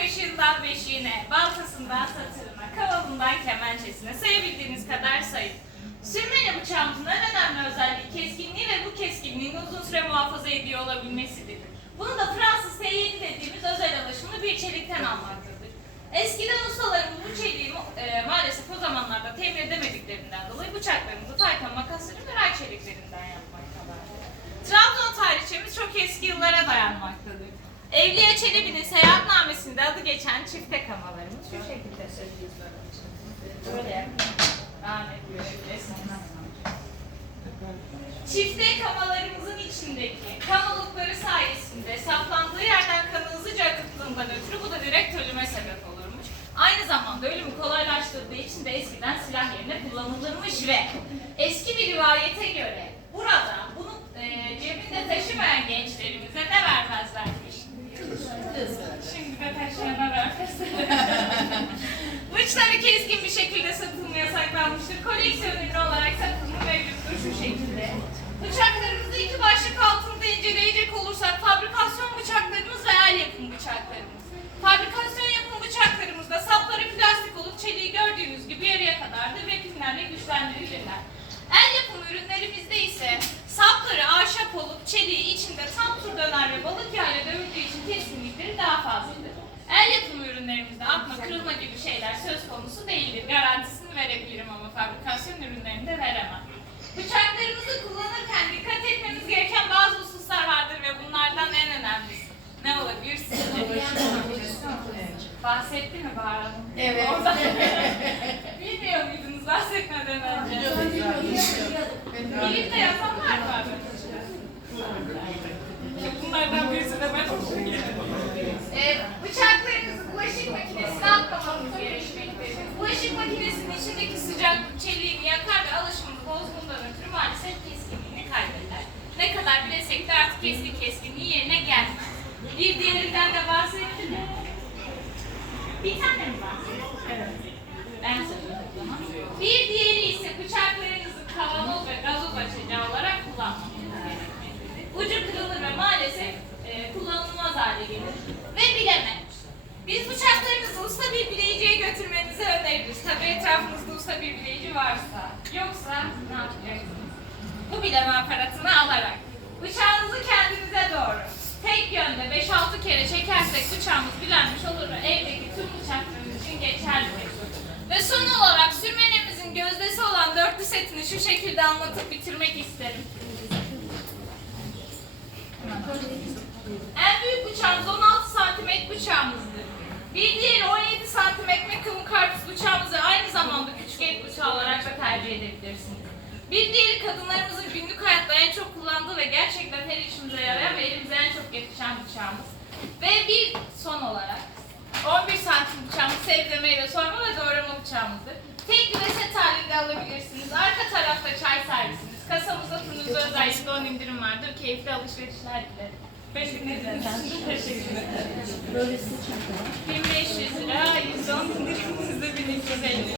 kaşığından beşiğine, baltasından satırına, kavalından kemençesine sayabildiğiniz kadar sayın. Sürmeli bıçağımızın en önemli özelliği keskinliği ve bu keskinliğin uzun süre muhafaza ediyor olabilmesidir. Bunu da Fransız T7 dediğimiz özel alışımlı bir çelikten almaktadır. Eskiden ustalarımız bu çeliği e, maalesef o zamanlarda temin edemediklerinden dolayı bıçaklarımızı taytan makasları ray çeliklerinden yapmaktalardı. Trabzon tarihçemiz çok eski yıllara dayanmaktadır. Evliya Çelebi'nin seyahatnamesinde adı geçen çifte kamalarımız şu şekilde Böyle. Rahmet görebilirsiniz. Çifte kamalarımızın içindeki kamalıkları sayesinde saplandığı yerden kanı hızlıca akıttığından ötürü bu da direkt ölüme sebep olurmuş. Aynı zamanda ölümü kolaylaştırdığı için de eskiden silah yerine kullanılırmış ve eski bir rivayete göre burada bunu e, cebinde taşımayan gençlerimize Uçları keskin bir şekilde satılma yasaklanmıştır. Koleksiyon ürünü olarak satılma mevcuttur şu şekilde. Bıçaklarımızı iki başlık altında inceleyecek olursak fabrikasyon bıçaklarımız ve el yapım bıçaklarımız. Fabrikasyon yapım bıçaklarımızda sapları plastik olup çeliği gördüğünüz gibi yarıya kadardır ve pinlerle güçlendirilirler. El yapım ürünlerimizde ise sapları ahşap olup çeliği içinde tam tur döner ve balık yağıyla dövüldüğü için kesinlikleri daha fazladır. El yapımı ürünlerimizde atma, kırılma gibi şeyler söz verebilirim ama fabrikasyon ürünlerinde veremem. Bıçaklarımızı kullanırken dikkat etmemiz gereken bazı hususlar vardır ve bunlardan en önemlisi. Ne olabilir sizce? Bahsetti mi Bahar Hanım? Evet. Orada. Bilmiyor muydunuz bahsetmeden önce? Bilip de yapanlar var. Maalesef keskinliğini kaybeder. Ne kadar bilesek de artık keskin keskinliği yerine gelmez. Bir diğerinden de bahsettim. Bir tane mi? Evet. Ben o zaman. Bir diğeri ise bıçaklarınızı kavanoz ve gazoz açacağı olarak kullanmanız gerekmektedir. Ucu kırılır ve maalesef e, kullanılmaz hale gelir. Ve bileme. Biz bıçaklarınızı usta bir bileyiciye götürmenizi öneririz. Tabii etrafınızda usta bir bileyici varsa. Yoksa ne yapacaksınız? Bu bileme aparatını alarak bıçağınızı kendinize doğru tek yönde 5-6 kere çekersek bıçağımız bilenmiş olur ve evdeki tüm bıçaklarımız için geçerlidir. Ve son olarak sürmenemizin gözdesi olan dörtlü setini şu şekilde anlatıp bitirmek isterim. En büyük bıçağımız 16 santim ek bıçağımızdır. Bir diğeri 17 santim ekmek kıvım karpuz bıçağımızı aynı zamanda küçük ek bıçağı olarak da tercih edebilirsiniz. Bir diğeri kadınlarımızın günlük hayatta en çok kullandığı ve gerçekten her işimize yarayan ve elimize en çok yakışan bıçağımız. Ve bir son olarak 11 santim bıçağımız sebze meyve soyma ve doğrama bıçağımızdır. Tek bir set halinde alabilirsiniz. Arka tarafta çay servisiniz. Kasamızda turunuzda özellikle 10 indirim vardır. Keyifli alışverişler dilerim. Beşiktaş'ın teşekkür ederim. 1500 lira, %10 indirimimizde 1250